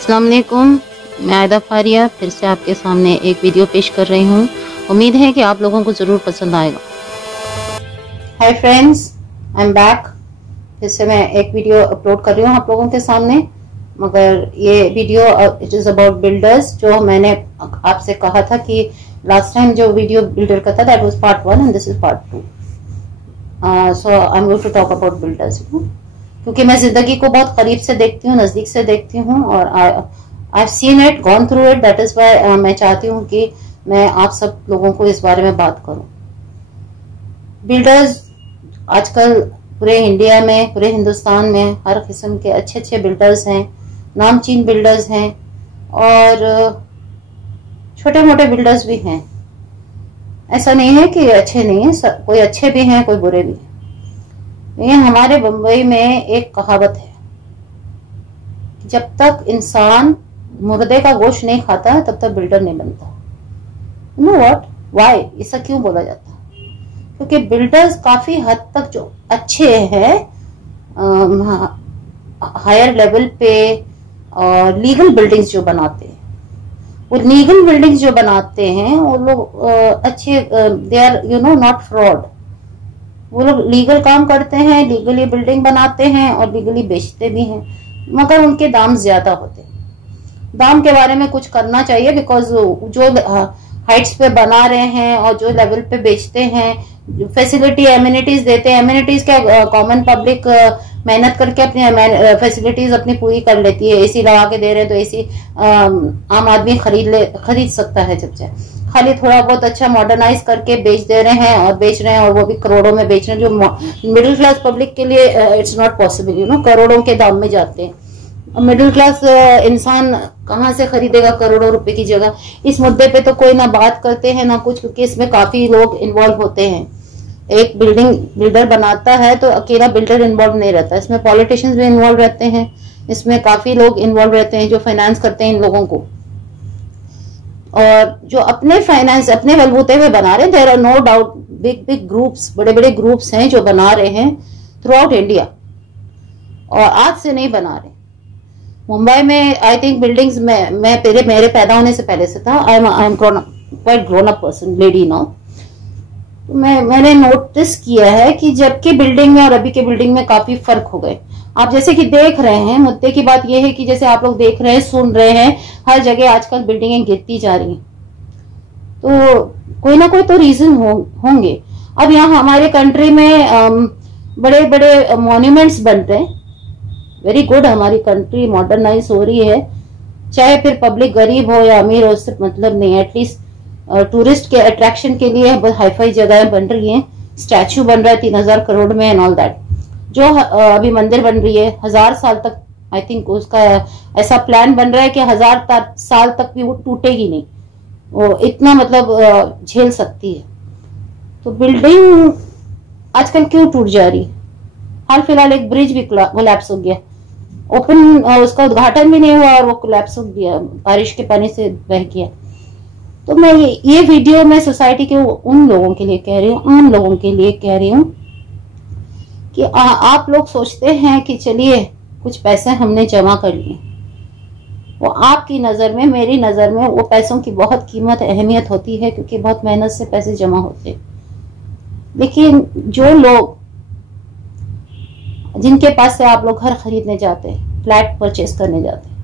अस्सलाम वालेकुम, मैं आयदा फारिया फिर से आपके सामने एक वीडियो पेश कर रही हूँ। उम्मीद है कि आप लोगों को ज़रूर पसंद आएगा। Hi friends, I am back. फिर से मैं एक वीडियो अपलोड कर रही हूँ आप लोगों के सामने, मगर ये video it is about builders. जो मैंने आपसे कहा था कि लास्ट टाइम जो वीडियो बिल्डर का था that was part 1 and this is part 2। So I am going to talk about builders, क्योंकि मैं जिंदगी को बहुत करीब से देखती हूँ, नजदीक से देखती हूँ और I have seen it, gone through it. That is why मैं चाहती हूँ कि मैं आप सब लोगों को इस बारे में बात करूं। बिल्डर्स आजकल पूरे इंडिया में, पूरे हिंदुस्तान में हर किस्म के अच्छे अच्छे बिल्डर्स हैं, नामचीन बिल्डर्स हैं और छोटे मोटे बिल्डर्स भी हैं। ऐसा नहीं है कि अच्छे नहीं है, कोई अच्छे भी हैं, कोई बुरे भी हैं। ये हमारे बम्बई में एक कहावत है, जब तक इंसान मुर्दे का गोश्त नहीं खाता तब तक बिल्डर नहीं बनता। यू नो व्हाट, व्हाई, ऐसा क्यों बोला जाता है? क्योंकि बिल्डर्स काफी हद तक जो अच्छे हैं हायर लेवल पे और लीगल बिल्डिंग्स जो बनाते हैं, वो लीगल बिल्डिंग्स जो बनाते हैं वो लोग अच्छे, they are you know not fraud. वो लोग लीगल काम करते हैं, लीगली बिल्डिंग बनाते हैं और लीगली बेचते भी हैं, मगर उनके दाम ज्यादा होते हैं। दाम के बारे में कुछ करना चाहिए, बिकॉज जो हाइट्स पे बना रहे हैं और जो लेवल पे बेचते हैं, फैसिलिटी एमिनिटीज देते हैं, एमिनिटीज क्या कॉमन पब्लिक मेहनत करके अपनी फैसिलिटीज अपनी पूरी कर लेती है। एसी लगा के दे रहे हैं तो एसी आम आदमी खरीद सकता है, जब चाहे खाली थोड़ा बहुत अच्छा मॉडर्नाइज करके बेच दे रहे हैं और बेच रहे हैं, और वो भी करोड़ों में बेच रहे हैं, जो मिडिल क्लास पब्लिक के लिए it's not possible, you know, करोड़ों के दाम में जाते हैं। मिडिल क्लास इंसान कहाँ से खरीदेगा करोड़ों रुपए की जगह? इस मुद्दे पे तो कोई ना बात करते हैं ना कुछ, क्योंकि इसमें काफी लोग इन्वॉल्व होते हैं। एक बिल्डर बनाता है तो अकेला बिल्डर इन्वॉल्व नहीं रहता, इसमें पॉलिटिशियंस भी इन्वॉल्व रहते हैं, इसमें काफी लोग इन्वॉल्व रहते हैं जो फाइनेंस करते हैं इन लोगों को, और जो अपने फाइनेंस अपने बलबूते पे बना रहे हैं। There are no doubt big groups, बड़े बड़े ग्रुप्स हैं जो बना रहे हैं थ्रू आउट इंडिया, और आज से नहीं बना रहे। मुंबई में आई थिंक बिल्डिंग्स में मेरे पैदा होने से पहले से था। I am quite grown up person, lady now. मैंने नोटिस किया है कि जबकि बिल्डिंग में और अभी के बिल्डिंग में काफी फर्क हो गए। आप जैसे कि देख रहे हैं, मुद्दे की बात यह है कि जैसे आप लोग देख रहे हैं, सुन रहे हैं, हर जगह आजकल बिल्डिंगें गिरती जा रही हैं, तो कोई ना कोई तो रीजन होंगे। अब यहाँ हमारे कंट्री में बड़े बड़े मॉन्यूमेंट्स बन रहे हैं, वेरी गुड, हमारी कंट्री मॉडर्नाइज हो रही है। चाहे फिर पब्लिक गरीब हो या अमीर हो, उससे मतलब नहीं है, एटलीस्ट टूरिस्ट के अट्रैक्शन के लिए बहुत हाईफाई जगह बन रही हैं। स्टैचू बन रहा है 3000 करोड़ में एंड ऑल दैट। जो अभी मंदिर बन रही है 1000 साल तक, आई थिंक उसका ऐसा प्लान बन रहा है कि 1000 साल तक भी वो टूटेगी नहीं, वो इतना मतलब झेल सकती है। तो बिल्डिंग आजकल क्यों टूट जा रही है? हाल फिलहाल एक ब्रिज भी कोलैप्स हो गया, ओपन उसका उद्घाटन भी नहीं हुआ और वो कोलैप्स हो गया, बारिश के पानी से बह गया। तो मैं ये वीडियो मैं सोसाइटी के उन लोगों के लिए कह रही हूँ, आम लोगों के लिए कह रही हूँ कि आप लोग सोचते हैं कि चलिए कुछ पैसे हमने जमा कर लिए, वो आपकी नजर में, मेरी नजर में वो पैसों की बहुत कीमत, अहमियत होती है, क्योंकि बहुत मेहनत से पैसे जमा होते हैं। लेकिन जो लोग, जिनके पास से आप लोग घर खरीदने जाते हैं, फ्लैट परचेस करने जाते हैं,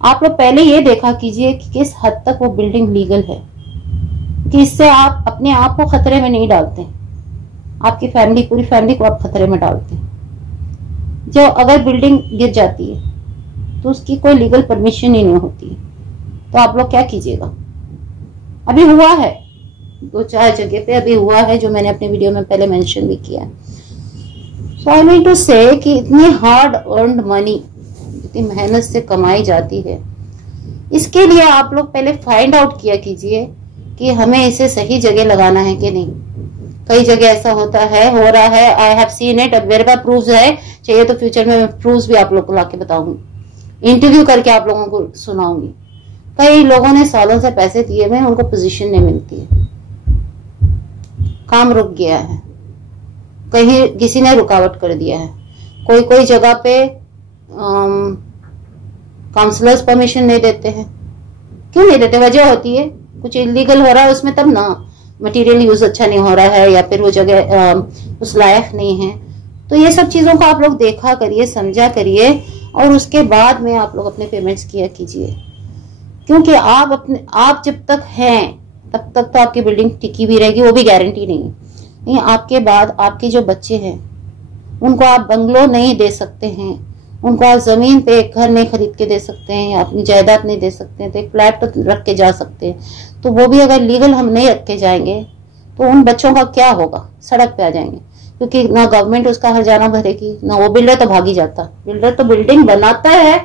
आप लोग पहले ये देखा कीजिए कि किस हद तक वो बिल्डिंग लीगल है, कि इससे आप अपने आप को खतरे में नहीं डालते, आपकी फैमिली, पूरी फैमिली को आप खतरे में डालते हैं। जो अगर बिल्डिंग गिर जाती है तो उसकी कोई लीगल परमिशन ही नहीं होती, तो आप लोग क्या कीजिएगा? अभी हुआ है 2-4 जगह पे, अभी हुआ है, जो मैंने अपने वीडियो में पहले मेंशन भी किया है। सो आई मीन टू से कि इतनी हार्ड अर्न्ड मनी, इतनी मेहनत से कमाई जाती है, इसके लिए आप लोग पहले फाइंड आउट किया कीजिए कि हमें इसे सही जगह लगाना है कि नहीं। कई जगह ऐसा होता है, हो रहा है, आई हैव सीन इट। अब मेरे पास प्रूफ है, चाहिए तो फ्यूचर में मैं प्रूफ भी आप लोग को लाके बताऊंगी, इंटरव्यू करके आप लोगों को सुनाऊंगी। कई लोगों ने सालों से पैसे दिए हुए, उनको पोजीशन नहीं मिलती है, काम रुक गया है, कहीं किसी ने रुकावट कर दिया है, कोई जगह पे काउंसलर्स परमिशन नहीं देते हैं। क्यों नहीं देते? वजह होती है कुछ इलीगल हो रहा है उसमें, तब ना। मटेरियल यूज अच्छा नहीं हो रहा है या फिर वो जगह उस लायक नहीं है। तो ये सब चीजों को आप लोग देखा करिए, समझा करिए, और उसके बाद में आप लोग अपने पेमेंट्स किया कीजिए। क्योंकि आप जब तक हैं तब तक तो आपकी बिल्डिंग टिकी भी रहेगी, वो भी गारंटी नहीं है। नहीं, आपके बाद आपके जो बच्चे हैं उनको आप बंगलो नहीं दे सकते हैं, उनको आप जमीन पे एक घर नहीं खरीद के दे सकते हैं या अपनी जायदाद नहीं दे सकते हैं, तो एक फ्लैट तो रख के जा सकते हैं। तो वो भी अगर लीगल हम नहीं रख के जाएंगे तो उन बच्चों का क्या होगा? सड़क पे आ जाएंगे, क्योंकि ना गवर्नमेंट उसका हर्जाना भरेगी, ना वो बिल्डर तो भाग ही जाता। बिल्डर तो बिल्डिंग बनाता है,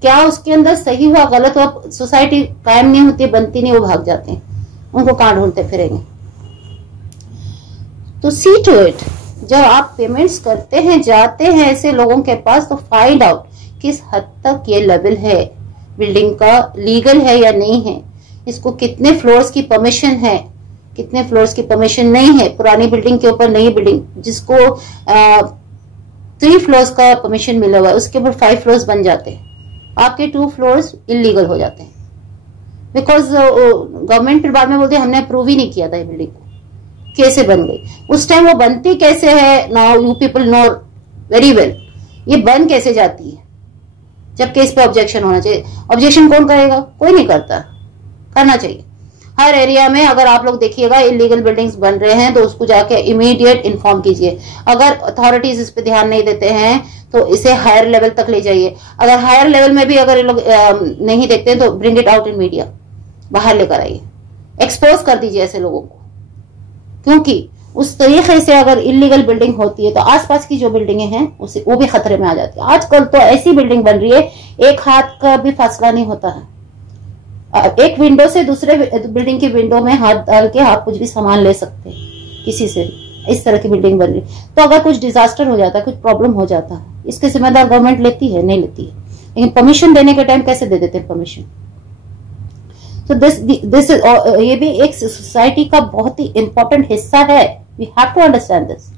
क्या उसके अंदर सही हुआ गलत हुआ, सोसाइटी कायम नहीं होती, बनती नहीं, वो भाग जाते हैं, उनको कहां ढूंढते फिरेंगे। तो सी टू इट, जब आप पेमेंट्स करते हैं, जाते हैं ऐसे लोगों के पास, तो फाइंड आउट किस हद तक ये लेवल है बिल्डिंग का, लीगल है या नहीं है, इसको कितने फ्लोर्स की परमिशन है, कितने फ्लोर्स की परमिशन नहीं है। पुरानी बिल्डिंग के ऊपर नई बिल्डिंग जिसको 3 फ्लोर्स का परमिशन मिला हुआ है, उसके ऊपर 5 फ्लोर्स बन जाते हैं, आपके 2 फ्लोर्स इलीगल हो जाते हैं, बिकॉज गवर्नमेंट फिर बाद में बोलते हैं हमने अप्रूव ही नहीं किया था ये बिल्डिंग को, कैसे बन गई। उस टाइम वो बनती कैसे है, now you people know very well, ये बन कैसे जाती है, जबकि इस पे ऑब्जेक्शन होना चाहिए। ऑब्जेक्शन कौन करेगा? कोई नहीं करता, करना चाहिए। हर एरिया में अगर आप लोग देखिएगा इलीगल बिल्डिंग्स बन रहे हैं तो उसको जाके इमीडिएट इन्फॉर्म कीजिए। अगर अथॉरिटीज इस पे ध्यान नहीं देते हैं तो इसे हायर लेवल तक ले जाइए। अगर हायर लेवल में भी अगर ये लोग नहीं देखते हैं तो bring it out in media, बाहर लेकर आइए, एक्सपोज कर दीजिए ऐसे लोगों को। क्योंकि उस तरीके से अगर इलीगल बिल्डिंग होती है तो आसपास की जो बिल्डिंगें हैं उसे वो भी खतरे में आ जाती है। आजकल तो ऐसी बिल्डिंग बन रही है एक हाथ का भी फासला नहीं होता है, एक विंडो से दूसरे बिल्डिंग की विंडो में हाथ डाल के आप कुछ भी सामान ले सकते हैं किसी से। इस तरह की बिल्डिंग बन रही, तो अगर कुछ डिजास्टर हो जाता है, कुछ प्रॉब्लम हो जाता है, इसके जिम्मेदार गवर्नमेंट लेती है? नहीं लेती है। लेकिन परमिशन देने के टाइम कैसे दे देते हैं परमिशन? तो दिस ये भी एक सोसाइटी का बहुत ही इंपॉर्टेंट हिस्सा है। We have to understand this,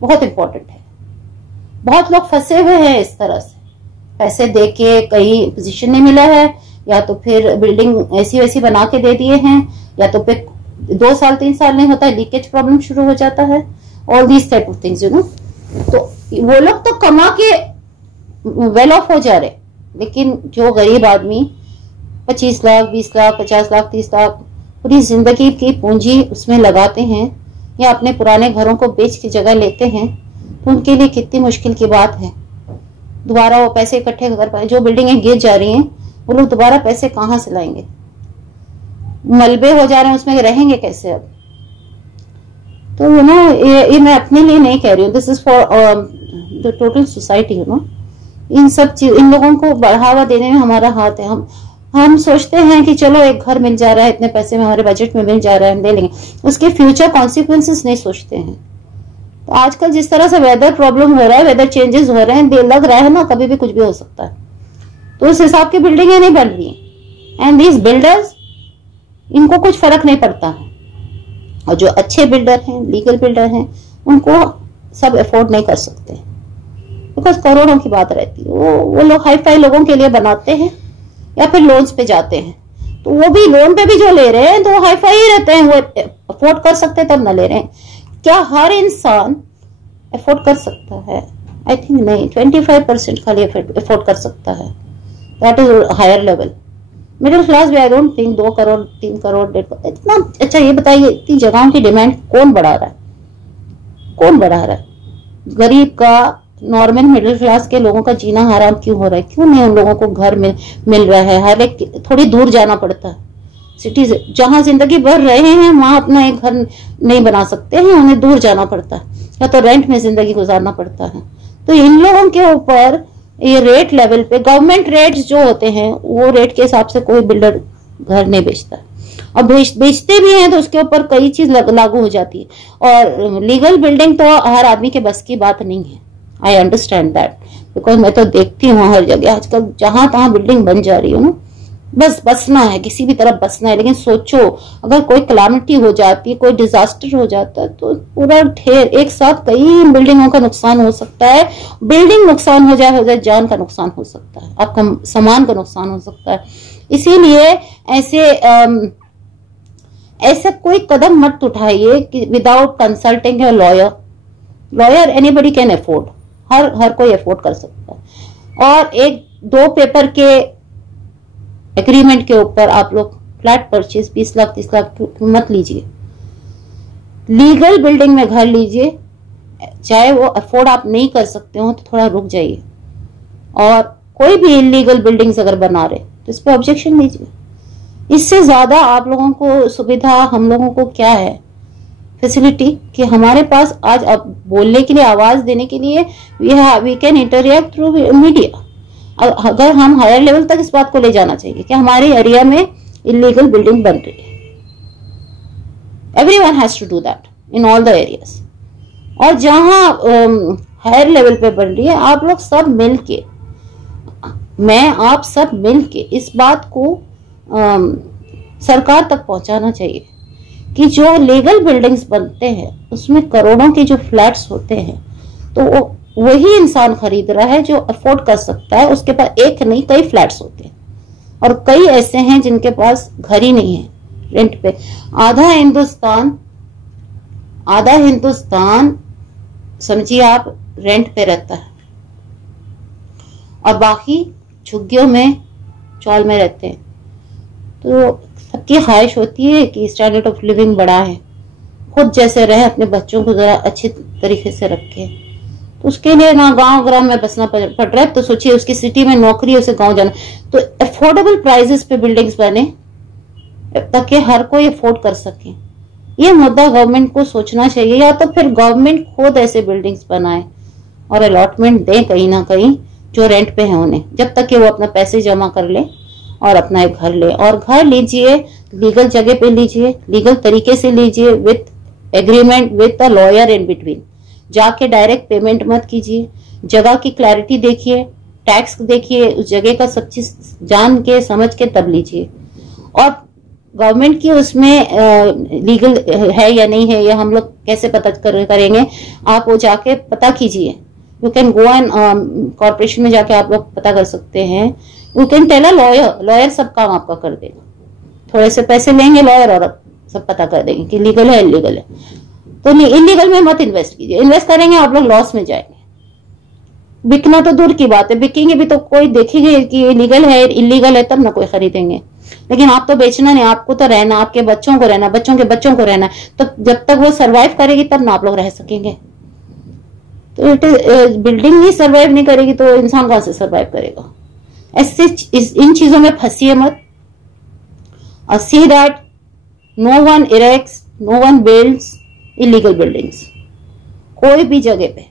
बहुत इंपॉर्टेंट है। बहुत लोग फंसे हुए हैं इस तरह से, पैसे दे के कहीं पोजीशन नहीं मिला है, या तो फिर बिल्डिंग ऐसी वैसी बना के दे दिए हैं, या तो फिर 2 साल 3 साल नहीं होता है, लीकेज प्रॉब्लम शुरू हो जाता है, all these type of things, you know. तो वो लोग तो कमा के वेल ऑफ हो जा रहे, लेकिन जो गरीब आदमी 25 लाख 20 लाख 50 लाख 30 लाख पूरी जिंदगी की पूंजी उसमें लगाते हैं या अपने पुराने घरों को बेच की जगह लेते हैं, तो उनके लिए कितनी मुश्किल की बात है दोबारा वो पैसे इकट्ठे कर पाए। जो बिल्डिंगें गिर जा रही हैं वो लोग दोबारा पैसे कहां से लाएंगे? मलबे हो जा रहे हैं, उसमें रहेंगे कैसे अब? तो यू नो, ये मैं अपने लिए नहीं कह रही हूँ, this is for the total society, you know. इन सब चीज, इन लोगों को बढ़ावा देने में हमारा हाथ है। हम सोचते हैं कि चलो एक घर मिल जा रहा है, इतने पैसे में हमारे बजट में मिल जा रहा है, हम ले लेंगे, उसके फ्यूचर कॉन्सिक्वेंसेस नहीं सोचते हैं। तो आजकल जिस तरह से वेदर प्रॉब्लम हो रहा है, वेदर चेंजेस हो रहे हैं, लग रहा है ना कभी भी कुछ भी हो सकता है, तो उस हिसाब की बिल्डिंगें नहीं बन रही हैं। एंड दीज बिल्डर्स, इनको कुछ फर्क नहीं पड़ता है, और जो अच्छे बिल्डर हैं, लीगल बिल्डर हैं, उनको सब अफोर्ड नहीं कर सकते, बिकॉज करोड़ों की बात रहती है। वो लोग हाई फाई लोगों के लिए बनाते हैं या फिर लोन्स पे जाते हैं, तो वो भी लोन पे भी जो ले रहे हैं तो हाई फाई ही रहते हैं, वो अफोर्ड कर सकते हैं तब ना ले रहे हैं। क्या हर इंसान अफोर्ड कर सकता है? आई थिंक नहीं, 25% खाली अफोर्ड कर सकता है, that is higher level. Middle class भी I don't think 2 crore 3 crore 1.5 crore इतना। अच्छा ये बताइए, इतनी जगहों की डिमांड कौन बढ़ा रहा है? कौन बढ़ा रहा है? गरीब का, नॉर्मल मिडिल क्लास के लोगों का जीना हराम क्यों हो रहा है? क्यों नहीं उन लोगों को घर मिल रहा है? हर एक थोड़ी दूर जाना पड़ता है, सिटीज जहां जिंदगी भर रहे हैं वहां अपना एक घर नहीं बना सकते हैं, उन्हें दूर जाना पड़ता है, या तो रेंट में जिंदगी गुजारना पड़ता है। तो इन लोगों के ऊपर ये रेट लेवल पे, गवर्नमेंट रेट्स जो होते हैं वो रेट के हिसाब से कोई बिल्डर घर नहीं बेचता, और बेचते भी हैं तो उसके ऊपर कई चीज लागू हो जाती है। और लीगल बिल्डिंग तो हर आदमी के बस की बात नहीं है, आई अंडरस्टैंड दैट, बिकॉज मैं तो देखती हूँ हर जगह आजकल जहां तहां बिल्डिंग बन जा रही है ना, बस बसना है, किसी भी तरफ बसना है। लेकिन सोचो अगर कोई कलामिटी हो जाती है, कोई डिजास्टर हो जाता है, तो पूरा ढेर एक साथ कई बिल्डिंगों का नुकसान हो सकता है। बिल्डिंग नुकसान हो जाए जान का नुकसान हो सकता है, आपका सामान का नुकसान हो सकता है। इसीलिए ऐसा कोई कदम मत उठाइए कि without consulting a lawyer anybody can afford, हर कोई अफोर्ड कर सकता है। और एक 2 पेपर के एग्रीमेंट के ऊपर आप लोग फ्लैट परचेज 20 लाख 30 लाख मत लीजिए। लीगल बिल्डिंग में घर लीजिए, चाहे वो अफोर्ड आप नहीं कर सकते हो तो थोड़ा रुक जाइए। और कोई भी इलीगल बिल्डिंग्स अगर बना रहे तो इस पर ऑब्जेक्शन लीजिए। इससे ज्यादा आप लोगों को सुविधा, हम लोगों को क्या है फैसिलिटी कि हमारे पास आज अब बोलने के लिए, आवाज देने के लिए वी कैन इंटरएक्ट थ्रू मीडिया। अगर हम हायर लेवल तक इस बात को ले जाना चाहिए कि हमारे एरिया में इलीगल बिल्डिंग बन रही है, everyone has to do that in all the areas. और जहां हायर लेवल पे बन रही है, आप लोग सब मिलके, मैं आप सब मिलके इस बात को सरकार तक पहुंचाना चाहिए कि जो लीगल बिल्डिंग्स बनते हैं उसमें करोड़ों के जो फ्लैट्स होते हैं, तो वही इंसान खरीद रहा है जो अफोर्ड कर सकता है। उसके पास एक नहीं कई फ्लैट्स होते हैं, और कई ऐसे हैं जिनके पास घर ही नहीं है, रेंट पे। आधा हिंदुस्तान समझिए आप रेंट पे रहता है, और बाकी झुग्गियों में, चौल में रहते हैं। तो सबकी ख्वाहिश होती है कि स्टैंडर्ड ऑफ लिविंग बढ़ा है, खुद जैसे रहे, अपने बच्चों को जरा अच्छे तरीके से रखे। तो उसके लिए ना गांव ग्राम में बसना पड़ रहा है, तो सोचिए उसकी सिटी में नौकरी है, उसे गांव जाना। तो अफोर्डेबल प्राइसेस पे बिल्डिंग्स बने ताकि हर कोई अफोर्ड कर सके। ये मुद्दा गवर्नमेंट को सोचना चाहिए, या तो फिर गवर्नमेंट खुद ऐसे बिल्डिंग्स बनाए और अलॉटमेंट दे कहीं ना कहीं जो रेंट पे है उन्हें, जब तक कि वो अपना पैसे जमा कर ले और अपना एक घर ले। और घर लीजिए, लीगल जगह पे लीजिए, लीगल तरीके से लीजिए, with agreement with a lawyer in between. जाके डायरेक्ट पेमेंट मत कीजिए, जगह की क्लैरिटी देखिए, टैक्स देखिए, उस जगह का सब चीज जान के समझ के तब लीजिए। और गवर्नमेंट की उसमें लीगल है या नहीं है, या हम लोग कैसे पता करेंगे? आप वो जाके पता कीजिए। You can go and corporation में जाके आप लोग पता कर सकते हैं। You can tell a lawyer सब काम आपका कर देगा। थोड़े से पैसे लेंगे लॉयर और सब पता कर देंगे कि लीगल है इलीगल है। तो इलीगल में मत इन्वेस्ट कीजिए, इन्वेस्ट करेंगे आप लोग लॉस में जाएंगे। बिकना तो दूर की बात है, बिकेंगे भी तो कोई देखेंगे कि इलीगल है इलीगल है तब ना कोई खरीदेंगे। लेकिन आप तो बेचना नहीं, आपको तो रहना, आपके बच्चों को रहना, बच्चों के बच्चों को रहना। तो जब तक वो सरवाइव करेगी तब ना आप लोग रह सकेंगे। तो बिल्डिंग ही सरवाइव नहीं करेगी तो इंसान कहां से सरवाइव करेगा? ऐसे इन चीजों में फंसिए मत। See that no one erects, no one builds illegal buildings कोई भी जगह पे।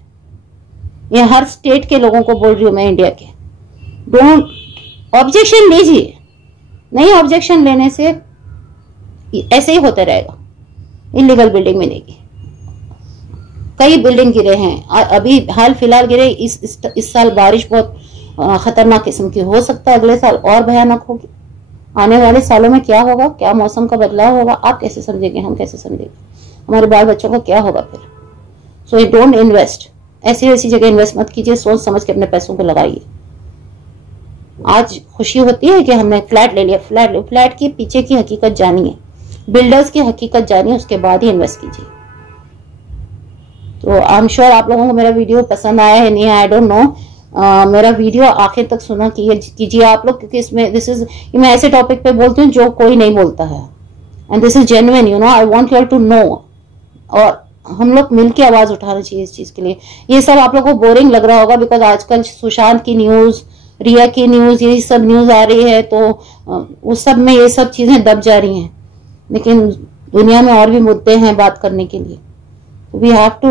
ये हर स्टेट के लोगों को बोल रही हूं मैं, इंडिया के। डोंट ऑब्जेक्शन लीजिए, नहीं ऑब्जेक्शन लेने से ऐसे ही होते रहेगा, इलीगल बिल्डिंग मिलेगी। कई बिल्डिंग गिरे हैं अभी हाल फिलहाल गिरे। इस साल बारिश बहुत खतरनाक किस्म की हो सकता है, अगले साल और भयानक होगी। आने वाले सालों में क्या होगा, क्या मौसम का बदलाव होगा, आप कैसे समझेंगे, हम कैसे समझेंगे, हमारे बाल बच्चों का क्या होगा फिर? सो डोंट इन्वेस्ट, ऐसी ऐसी जगह इन्वेस्ट मत कीजिए, सोच समझ के अपने पैसों को लगाइए। आज खुशी होती है कि हमने फ्लैट ले लिया, फ्लैट के पीछे की हकीकत जानिए, बिल्डर्स की हकीकत जानिए, उसके बाद ही इन्वेस्ट कीजिए। तो आई एम श्योर आप लोगों को मेरा वीडियो पसंद आया है, नहीं आई डोंट नो। मेरा वीडियो आखिर तक सुना कीजिए आप लोग, क्योंकि इसमें मैं ऐसे टॉपिक पे बोलती हूँ जो कोई नहीं बोलता है, and this is genuine, you know, I want you to know. और हम लोग मिलकर आवाज उठाना चाहिए इस चीज के लिए। ये सब आप लोगों को बोरिंग लग रहा होगा बिकॉज आजकल सुशांत की न्यूज, रिया की न्यूज, यही सब न्यूज आ रही है, तो उस सब में ये सब चीजें दब जा रही हैं। लेकिन दुनिया में और भी मुद्दे हैं बात करने के लिए। We have to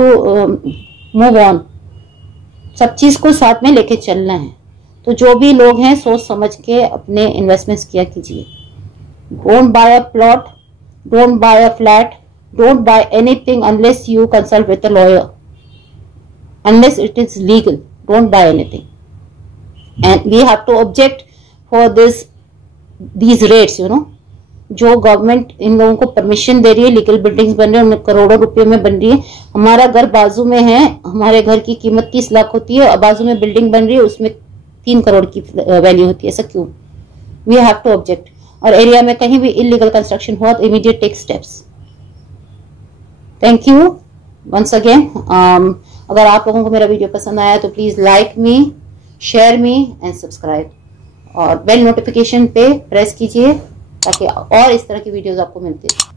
move on, सब चीज को साथ में लेके चलना है। तो जो भी लोग हैं सोच समझ के अपने इन्वेस्टमेंट्स किया कीजिए। Don't buy a plot, don't buy a flat, don't buy anything unless you consult with a lawyer, unless it is legal. Don't buy anything, and we have to object for this these rates, you know, जो government in लोगों को permission दे रही है, legal buildings बन रही है, उनमें करोड़ों रुपए में बन रही है। हमारा घर बाजू में है, हमारे घर की कीमत 30 लाख होती है और बाजू में बिल्डिंग बन रही है, उसमें 3 करोड़ की वैल्यू होती है। ऐसा क्यों? We have to object. और एरिया में कहीं भी इलीगल कंस्ट्रक्शन हुआ तो immediate take steps. Thank you once again. अगर आप लोगों को मेरा वीडियो पसंद आया तो please like me, share me and subscribe, और बेल नोटिफिकेशन पे प्रेस कीजिए ताकि और इस तरह की वीडियोस आपको मिलती है।